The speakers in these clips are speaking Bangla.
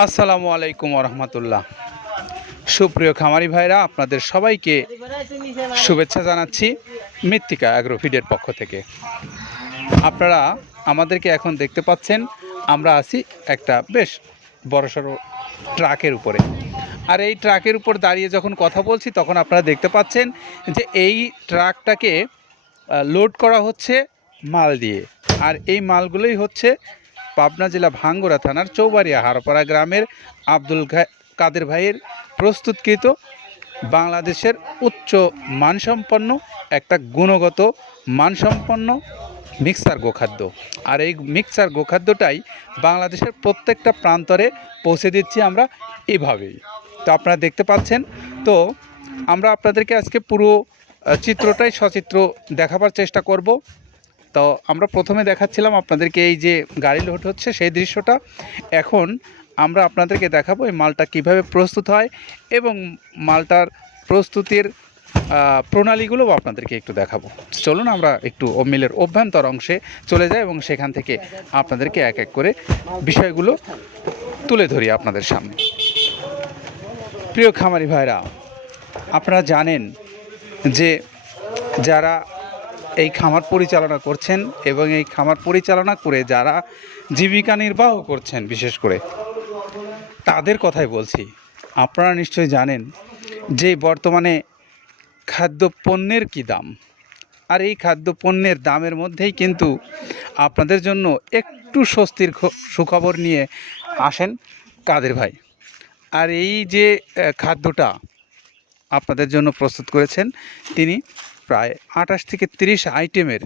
আসসালামু আলাইকুম রহমতুল্লাহ সুপ্রিয় খামারি ভাইরা, আপনাদের সবাইকে শুভেচ্ছা জানাচ্ছি মৃত্তিকা অ্যাগ্রোফিডের পক্ষ থেকে। আপনারা আমাদেরকে এখন দেখতে পাচ্ছেন, আমরা আছি একটা বেশ বড়সড় ট্রাকের উপরে। আর এই ট্রাকের উপর দাঁড়িয়ে যখন কথা বলছি, তখন আপনারা দেখতে পাচ্ছেন যে এই ট্রাকটাকে লোড করা হচ্ছে মাল দিয়ে। আর এই মালগুলোই হচ্ছে পাবনা জেলা ভাঙ্গুরা থানার চৌবাড়িয়া হারপাড়া গ্রামের আব্দুল কাদের ভাইয়ের প্রস্তুতকৃত বাংলাদেশের উচ্চ মানসম্পন্ন, একটা গুণগত মানসম্পন্ন মিক্সার গোখাদ্য। আর এই মিক্সার গোখাদ্যটাই বাংলাদেশের প্রত্যেকটা প্রান্তরে পৌঁছে দিচ্ছি আমরা এভাবেই। তো আপনারা দেখতে পাচ্ছেন, তো আমরা আপনাদেরকে আজকে পুরো চিত্রটাই সচিত্র দেখাবার চেষ্টা করব। তো আমরা প্রথমে দেখাচ্ছিলাম আপনাদেরকে এই যে গাড়ি লোড হচ্ছে সেই দৃশ্যটা। এখন আমরা আপনাদেরকে দেখাবো এই মালটা কীভাবে প্রস্তুত হয় এবং মালটার প্রস্তুতির প্রণালীগুলোও আপনাদেরকে একটু দেখাবো। চলুন আমরা একটু মিলের অভ্যন্তর অংশে চলে যাই এবং সেখান থেকে আপনাদেরকে এক এক করে বিষয়গুলো তুলে ধরি আপনাদের সামনে। প্রিয় খামারি ভাইরা, আপনারা জানেন যে যারা এই খামার পরিচালনা করছেন এবং এই খামার পরিচালনা করে যারা জীবিকা নির্বাহ করছেন, বিশেষ করে তাদের কথাই বলছি। আপনারা নিশ্চয়ই জানেন যে বর্তমানে খাদ্যপণ্যের কী দাম। আর এই খাদ্যপণ্যের দামের মধ্যেই কিন্তু আপনাদের জন্য একটু স্বস্তির সুখবর নিয়ে আসেন কাদের ভাই। আর এই যে খাদ্যটা আপনাদের জন্য প্রস্তুত করেছেন তিনি প্রায় আঠাশ থেকে তিরিশ আইটেমের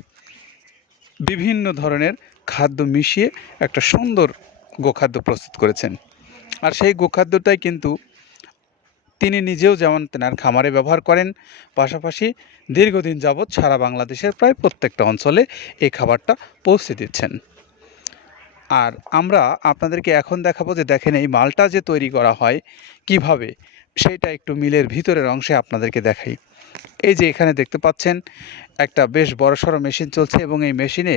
বিভিন্ন ধরনের খাদ্য মিশিয়ে একটা সুন্দর গোখাদ্য প্রস্তুত করেছেন। আর সেই গোখাদ্যটাই কিন্তু তিনি নিজেও যেমন তেনার খামারে ব্যবহার করেন, পাশাপাশি দীর্ঘদিন যাবৎ সারা বাংলাদেশের প্রায় প্রত্যেকটা অঞ্চলে এই খাবারটা পৌঁছে দিচ্ছেন। আর আমরা আপনাদেরকে এখন দেখাবো যে দেখেন এই মালটা যে তৈরি করা হয়, কীভাবে সেইটা একটু মিলের ভিতরের অংশে আপনাদেরকে দেখাই। এই যে এখানে দেখতে পাচ্ছেন, একটা বেশ বড়সড় মেশিন চলছে এবং এই মেশিনে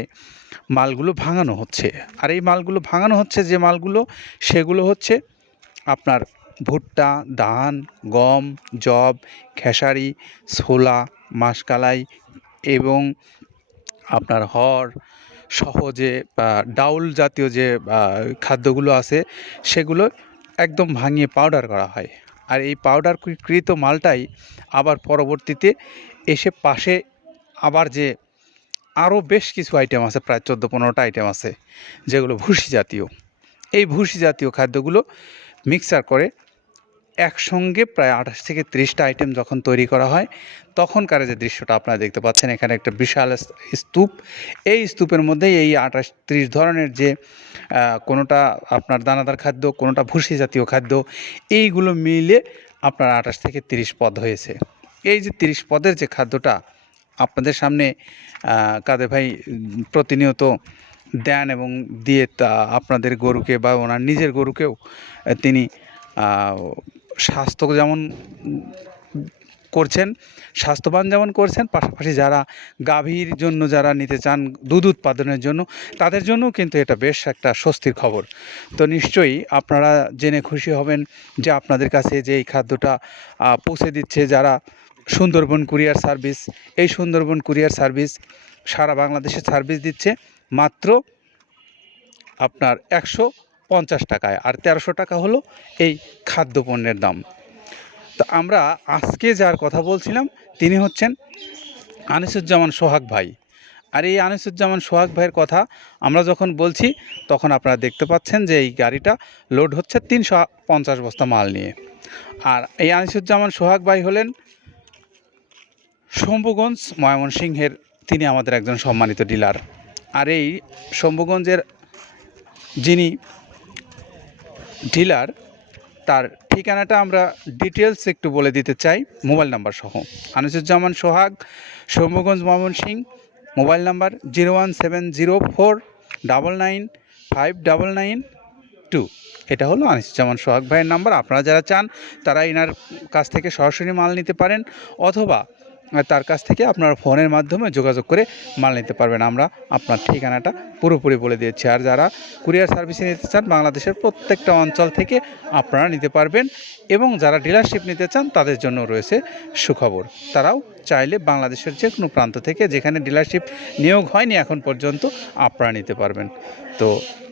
মালগুলো ভাঙানো হচ্ছে। আর এই মালগুলো ভাঙানো হচ্ছে যে মালগুলো, সেগুলো হচ্ছে আপনার ভুট্টা, ধান, গম জব খেসারি, ছোলা, মাসকালাই এবং আপনার হর সহ যে ডাউল জাতীয় যে খাদ্যগুলো আছে, সেগুলো একদম ভাঙিয়ে পাউডার করা হয়। আর এই পাউডারকৃত মালটাই আবার পরবর্তীতে এসে পাশে আবার যে আরও বেশ কিছু আইটেম আছে, প্রায় চোদ্দ পনেরোটা আইটেম আছে, যেগুলো ভুসি জাতীয়। এই ভুসি জাতীয় খাদ্যগুলো মিক্সার করে একসঙ্গে প্রায় আঠাশ থেকে ত্রিশটা আইটেম যখন তৈরি করা হয়, তখনকার যে দৃশ্যটা আপনারা দেখতে পাচ্ছেন, এখানে একটা বিশাল স্তূপ। এই স্তূপের মধ্যেই এই আঠাশ, ত্রিশ ধরনের যে কোনোটা আপনার দানাদার খাদ্য, কোনোটা ভুসি জাতীয় খাদ্য, এইগুলো মিলে আপনার আঠাশ থেকে তিরিশ পদ হয়েছে। এই যে তিরিশ পদের যে খাদ্যটা আপনাদের সামনে কাদের ভাই প্রতিনিয়ত দেন এবং দিয়ে তা আপনাদের গরুকে বা ওনার নিজের গরুকেও তিনি স্বাস্থ্য যেমন করছেন, স্বাস্থ্যবান যেমন করছেন, পাশাপাশি যারা গাভীর জন্য যারা নিতে চান দুধ উৎপাদনের জন্য, তাদের জন্য কিন্তু এটা বেশ একটা স্বস্তির খবর। তো নিশ্চয়ই আপনারা জেনে খুশি হবেন যে আপনাদের কাছে যে এই খাদ্যটা পৌঁছে দিচ্ছে যারা সুন্দরবন কুরিয়ার সার্ভিস, এই সুন্দরবন কুরিয়ার সার্ভিস সারা বাংলাদেশে সার্ভিস দিচ্ছে মাত্র আপনার একশো পঞ্চাশ টাকায় আর তেরোশো টাকা হলো এই খাদ্যপণ্যের দাম। তো আমরা আজকে যার কথা বলছিলাম, তিনি হচ্ছেন আনিসুজ্জামান সোহাগ ভাই। আর এই আনিসুজ্জামান সোহাগ ভাইয়ের কথা আমরা যখন বলছি, তখন আপনারা দেখতে পাচ্ছেন যে এই গাড়িটা লোড হচ্ছে তিনশো পঞ্চাশ বস্তা মাল নিয়ে। আর এই আনিসুজ্জামান সোহাগ ভাই হলেন শম্ভুগঞ্জ ময়মনসিংহের তিনি আমাদের একজন সম্মানিত ডিলার। আর এই শম্ভুগঞ্জের যিনি ডিলার, তার ঠিকানাটা আমরা ডিটেলস একটু বলে দিতে চাই, মোবাইল নাম্বার সহ। Anisuzzaman Sohag Shambhuganj Mymensingh mobile number zero one seven zero four double nine five double nine two. এটা হলো আনিসুজ্জামান সোহাগ ভাইয়ের নাম্বার। আপনারা যারা চান, তারা এনার কাছ থেকে সরাসরি মাল নিতে পারেন, অথবা তার কাছ থেকে আপনারা ফোনের মাধ্যমে যোগাযোগ করে মাল নিতে পারবেন। আমরা আপনার ঠিকানাটা পুরোপুরি বলে দিয়েছি। আর যারা কুরিয়ার সার্ভিসে নিতে চান, বাংলাদেশের প্রত্যেকটা অঞ্চল থেকে আপনারা নিতে পারবেন এবং যারা ডিলারশিপ নিতে চান, তাদের জন্য রয়েছে সুখবর। তারাও চাইলে বাংলাদেশের যে কোনো প্রান্ত থেকে যেখানে ডিলারশিপ নিয়োগ হয়নি এখন পর্যন্ত, আপনারা নিতে পারবেন। তো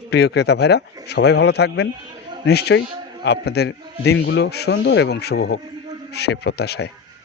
প্রিয় ক্রেতা ভাইরা, সবাই ভালো থাকবেন। নিশ্চয়ই আপনাদের দিনগুলো সুন্দর এবং শুভ হোক, সে প্রত্যাশায়।